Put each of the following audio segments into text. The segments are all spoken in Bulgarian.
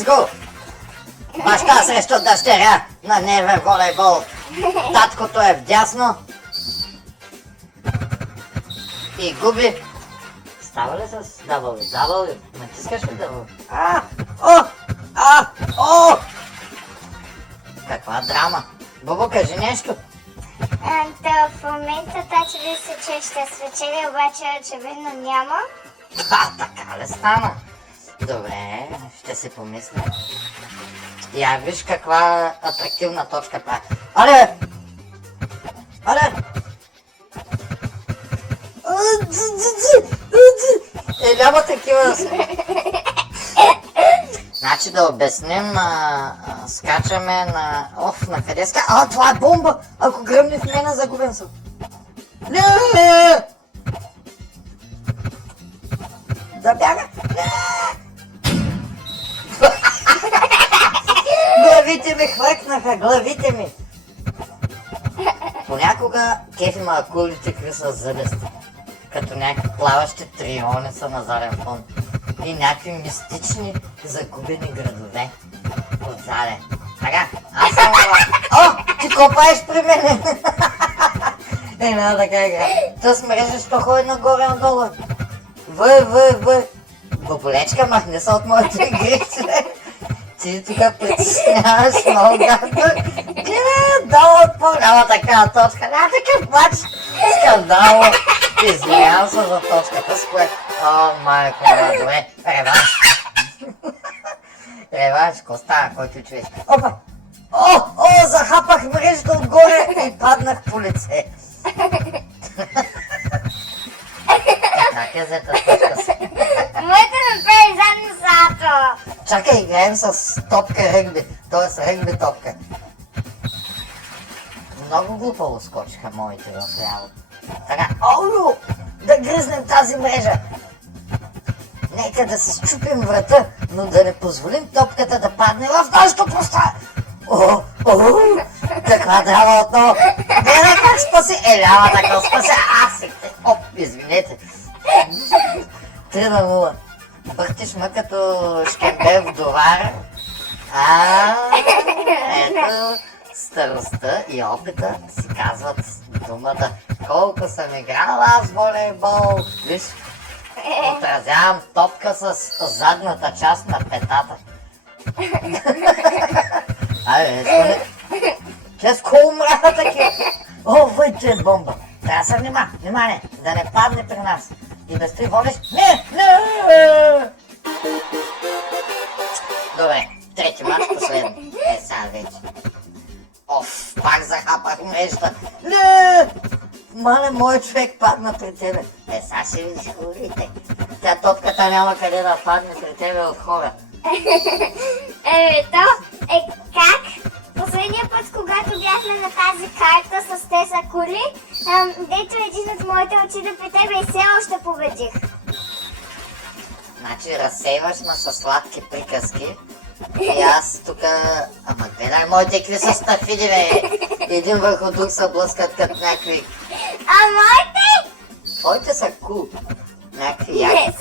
let's go! Баща срещу дъщеря на нервен волейбол. Таткото е вдясно. И губи. Става ли с W? W? Натискаш ли W? О! Каква драма? Бубо, кажи нещо. В момента тача ви се, че ще свечели, обаче очевидно няма. Така ли стана? Добре, ще си помисля. Я виж каква атрактивна точка прави. Але! Няма такива. Значи да обясним, скачаме на... на къде ска? Това е бомба! Ако гръмне в мене, загубен съм. Не! Да бяга! Главите ми хвъркнаха, главите ми! Понякога кефима акулите, какви са зъбести. Като някакви плаващи триони са на заден фон. И някакви мистични загубени градове отзаде. Така, аз съм... Ти копаеш при мене! Една така игра. Та с мрежа, що ходи нагоре-надолу. В. Баболечка, махни се от моите игри, човек. Ти тук притесняваш много гадно. Гледай, долу от по-голяма такава точка. Такъв матч. Скандално. Извинявам се за точката, с което... Майко, добре. Реванш, Коста, който чуеш. Опа! Захапах мрежата отгоре и паднах по лице. Как е взета точка си? Моите направи задно сато. Чакай, играем с топка регби, т.е. регби топка. Много глупаво скочиха моите в реално. Така, да гръзнем тази мрежа. Нека да се счупим врата, но да не позволим топката да падне в нашето пространство. Каква драма отново. Гледай как спаси. Лява така спаси. Извинете. 3-0. Бъртиш ме като шкембе в довара. Ето, старостта и опита си казват думата. Колко съм играла аз волейбол. Виж, отразявам топка с задната част на петата. Айде, Ческо умряха такива. Въйче е бомба. Трябва да се внимание, да не падне при нас. И да стои водиш. Не! Добре, трети мач, последен. Сега вече. Пак захапах мрежата. Не! Мале, мой човек падна при тебе. Сега ще видиш хорите. Тя топката няма къде да падне при тебе от хора. Как? Последния път, когато бяхме на тази карта с тези акули, дето един от моите отида при тебе и все още победих. Значи разсейваш ме със сладки приказки и аз тук... Ама гледай моите какви са стафиди, бе! Един върху друг се блъскат като някакви... А моите? Твоите са кул. Някакви яки.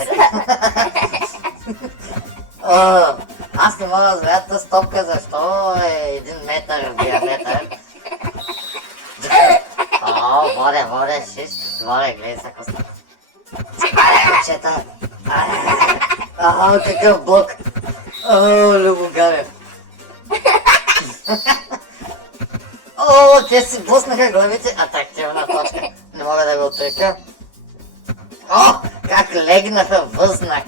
Аз не мога да разбера тази топка, защо е 1 метър в диаметър. Воде, шиш. Воде, гледай са Коста. Момчета. Какъв блок. Любогарев. Те си блъснаха главите. Атрактивна точка. Не мога да го отрека. Как легнаха възнак.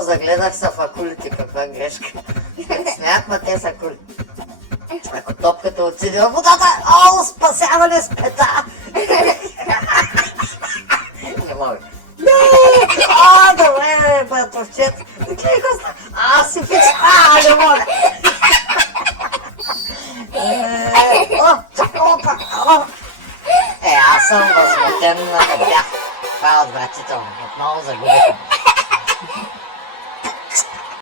Загледах се в акулите, каква грешка. Смят, ма те са акули. Ако топката отиде в водата, спасяване с пета! Не мога. Добре, братовчет. Гледай Коста. Си фич. Не мога. Аз съм възмутен на бях. Това е отвратително. Отново загубихме.